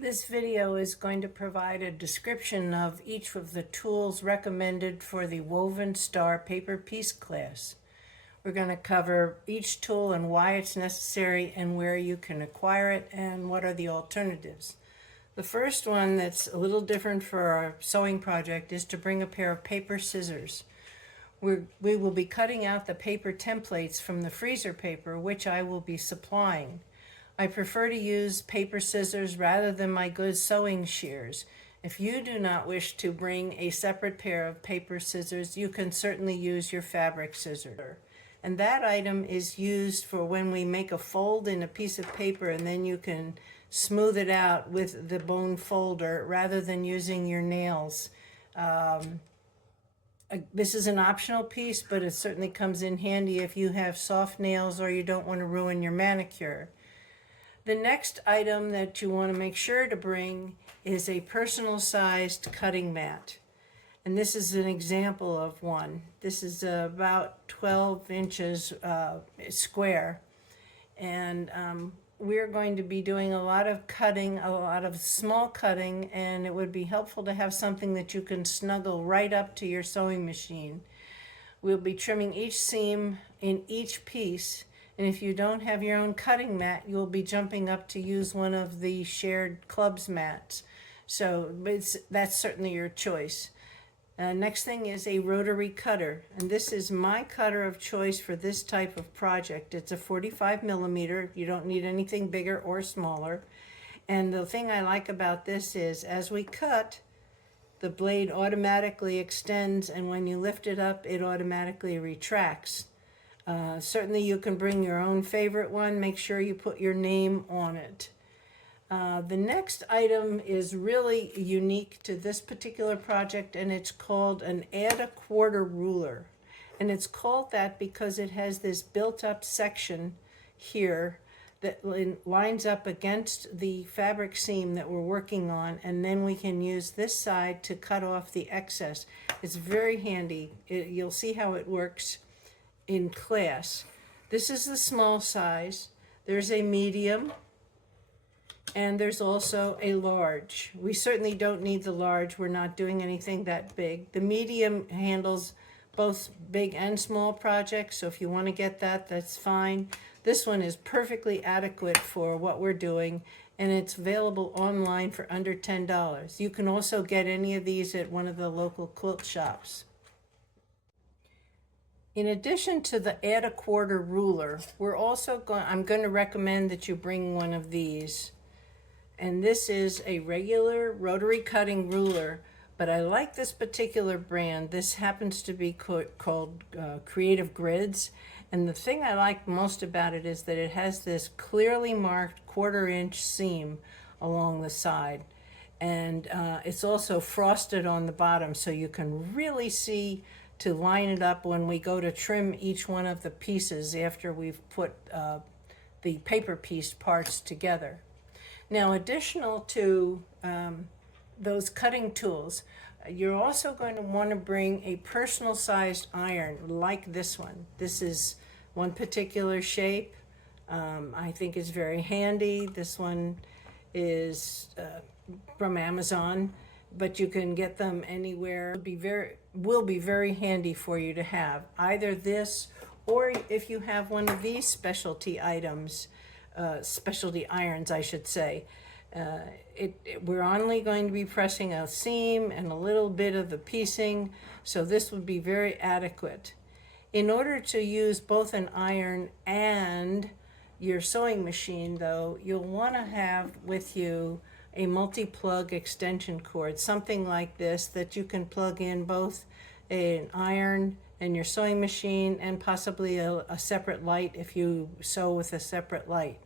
This video is going to provide a description of each of the tools recommended for the Woven Star Paper Piece class. We're going to cover each tool and why it's necessary and where you can acquire it and what are the alternatives. The first one that's a little different for our sewing project is to bring a pair of paper scissors. We will be cutting out the paper templates from the freezer paper, which I will be supplying. I prefer to use paper scissors rather than my good sewing shears. If you do not wish to bring a separate pair of paper scissors, you can certainly use your fabric scissors. And that item is used for when we make a fold in a piece of paper, and then you can smooth it out with the bone folder rather than using your nails. This is an optional piece, but it certainly comes in handy if you have soft nails or you don't want to ruin your manicure. The next item that you want to make sure to bring is a personal sized cutting mat. And this is an example of one. This is about 12 inches square. And we're going to be doing a lot of cutting, a lot of small cutting, and it would be helpful to have something that you can snuggle right up to your sewing machine. We'll be trimming each seam in each piece. And if you don't have your own cutting mat, you'll be jumping up to use one of the shared club's mats. So that's certainly your choice. Next thing is a rotary cutter. And this is my cutter of choice for this type of project. It's a 45 millimeter. You don't need anything bigger or smaller. And the thing I like about this is as we cut, the blade automatically extends, and when you lift it up, it automatically retracts. Certainly you can bring your own favorite one. Make sure you put your name on it. The next item is really unique to this particular project, and it's called an add a quarter ruler. And it's called that because it has this built-up section here that lines up against the fabric seam that we're working on, and then we can use this side to cut off the excess. It's very handy. You'll see how it works in class. This is the small size. There's a medium, and there's also a large. We certainly don't need the large. We're not doing anything that big. The medium handles both big and small projects, so if you want to get that, that's fine. This one is perfectly adequate for what we're doing, and it's available online for under $10. You can also get any of these at one of the local quilt shops. In addition to the add a quarter ruler, I'm going to recommend that you bring one of these. And this is a regular rotary cutting ruler, but I like this particular brand. This happens to be called Creative Grids. And the thing I like most about it is that it has this clearly marked 1/4 inch seam along the side. And it's also frosted on the bottom, so you can really see to line it up when we go to trim each one of the pieces after we've put the paper piece parts together. Now, additional to those cutting tools, you're also going to want to bring a personal sized iron like this one. This is one particular shape. I think is very handy. This one is from Amazon, but you can get them anywhere. Will be very handy for you to have either this, or if you have one of these specialty items, specialty irons I should say. We're only going to be pressing a seam and a little bit of the piecing, so this would be very adequate. In order to use both an iron and your sewing machine, though, you'll want to have with you a multi-plug extension cord, something like this, that you can plug in both an iron and your sewing machine, and possibly a separate light if you sew with a separate light.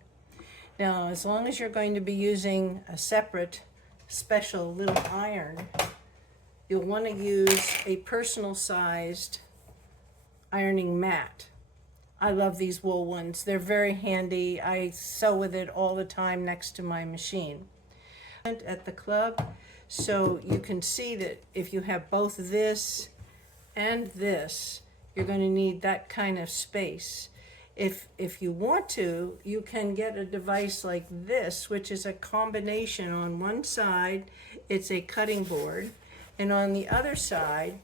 Now, as long as you're going to be using a separate special little iron, you'll want to use a personal sized ironing mat. I love these wool ones. They're very handy. I sew with it all the time next to my machine. At the club, so you can see that if you have both this and this, you're going to need that kind of space. If you want to, you can get a device like this, which is a combination. On one side, it's a cutting board, and on the other side,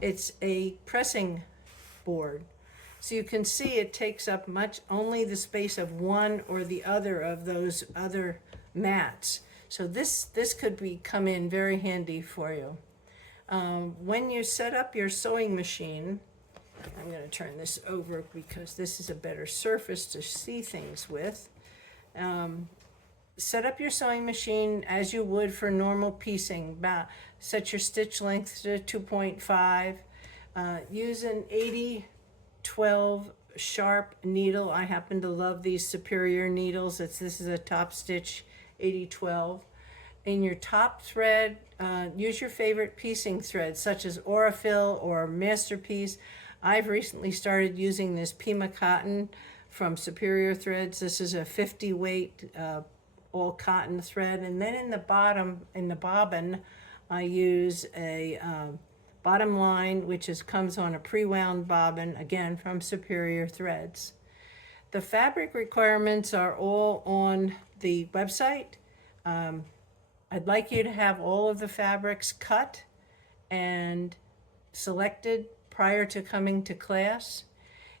it's a pressing board. So you can see it takes up only the space of one or the other of those other mats. So this could come in very handy for you. When you set up your sewing machine, I'm going to turn this over because this is a better surface to see things with. Set up your sewing machine as you would for normal piecing. Set your stitch length to 2.5. Use an 80-12 sharp needle. I happen to love these Superior needles. This is a top stitch 80-12. In your top thread, use your favorite piecing thread such as Aurifil or Masterpiece. I've recently started using this Pima cotton from Superior Threads. This is a 50 weight all cotton thread. And then in the bottom, in the bobbin, I use a bottom line, which comes on a pre-wound bobbin, again from Superior Threads. The fabric requirements are all on the website. I'd like you to have all of the fabrics cut and selected prior to coming to class.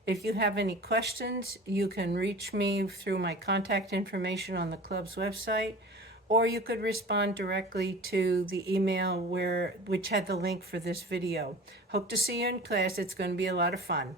If you have any questions, you can reach me through my contact information on the club's website, or you could respond directly to the email which had the link for this video. Hope to see you in class. It's going to be a lot of fun.